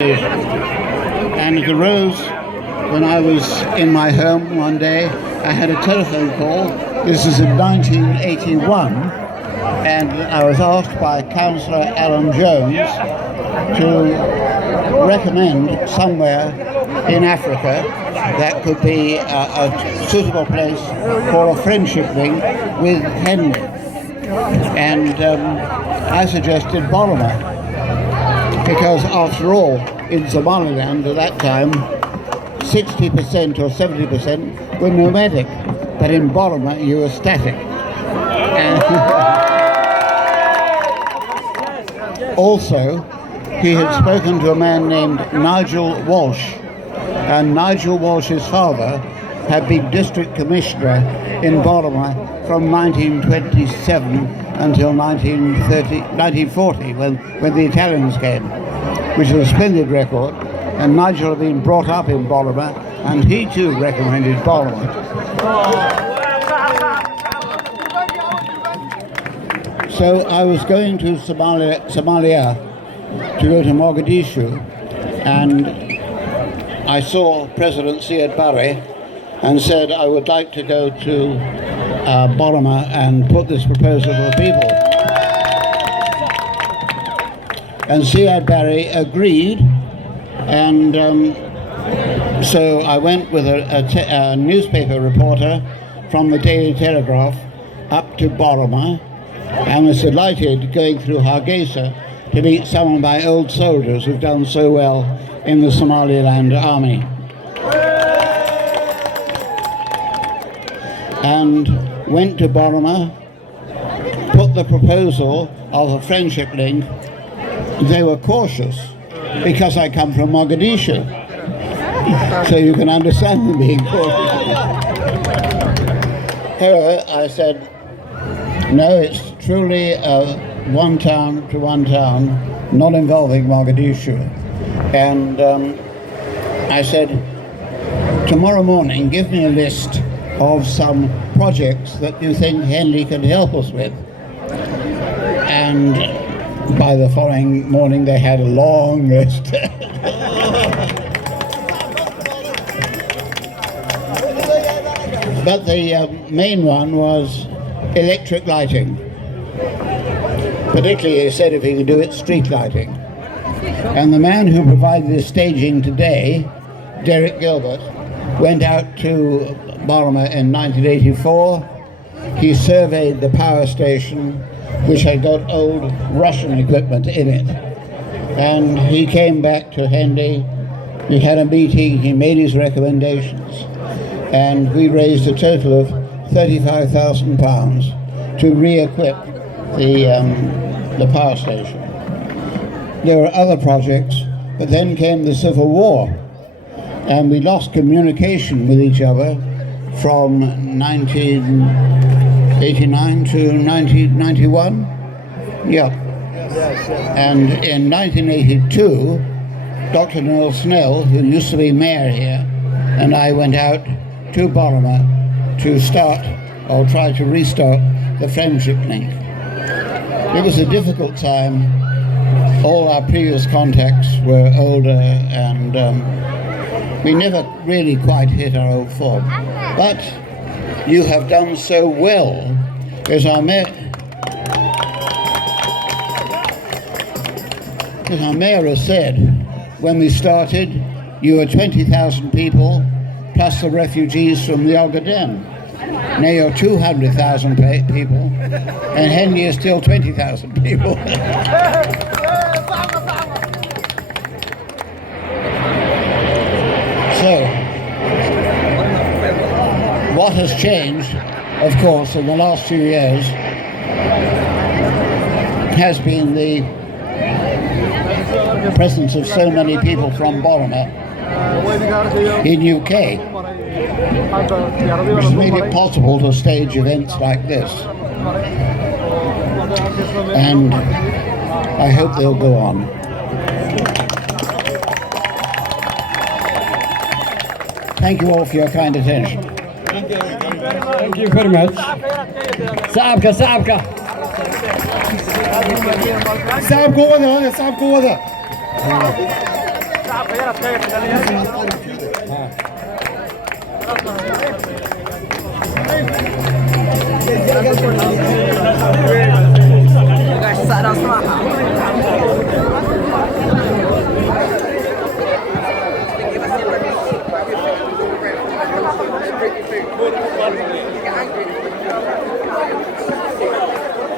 And it arose when I was in my home one day. I had a telephone call. This is in 1981, and I was asked by Councillor Alan Jones to recommend somewhere in Africa that could be a suitable place for a friendship link with Henley. And I suggested Boorame, because after all, in Somaliland at that time, 60% or 70% were nomadic, but in Boorame you were static. And also, he had spoken to a man named Nigel Walsh, and Nigel Walsh's father had been district commissioner in Boorame from 1927 until 1940 when the Italians came, which is a splendid record. And Nigel had been brought up in Boorame, and he too recommended Boorame. So I was going to Somalia to go to Mogadishu, and I saw President Siad Barre and said I would like to go to Boorame and put this proposal to the people. And Siad Barre agreed, and so I went with a newspaper reporter from the Daily Telegraph up to Boorame, and was delighted going through Hargeisa to meet some of my old soldiers who've done so well in the Somaliland army. And went to Boorame, put the proposal of a friendship link. They were cautious because I come from Mogadishu, so you can understand them being cautious. However, I said, no, it's truly one town to one town, not involving Mogadishu. And I said, tomorrow morning, give me a list of some projects that you think Henley can help us with. And by the following morning, they had a long list. But the main one was electric lighting. Particularly, he said if he could do it, street lighting. And the man who provided the staging today, Derek Gilbert, went out to Boorame in 1984. He surveyed the power station, which had got old Russian equipment in it. And he came back to Henley, we had a meeting, he made his recommendations, and we raised a total of £35,000 to re-equip the power station. There were other projects, but then came the Civil War, and we lost communication with each other from 1989 to 1991. Yeah. And in 1982, Dr. Noel Snell, who used to be mayor here, and I went out to Boorame to start, or try to restart, the friendship link. It was a difficult time. All our previous contacts were older, and we never really quite hit our old form. But you have done so well, as our mayor has said, when we started, you were 20,000 people, plus the refugees from the Awdal. Now you're 200,000 people, and Henley is still 20,000 people. So, what has changed, of course, in the last few years has been the presence of so many people from Boorame in UK, which has made it possible to stage events like this. And I hope they'll go on. Thank you all for your kind attention. Thank you very much. Saabka. Saab ko wada. Gracias.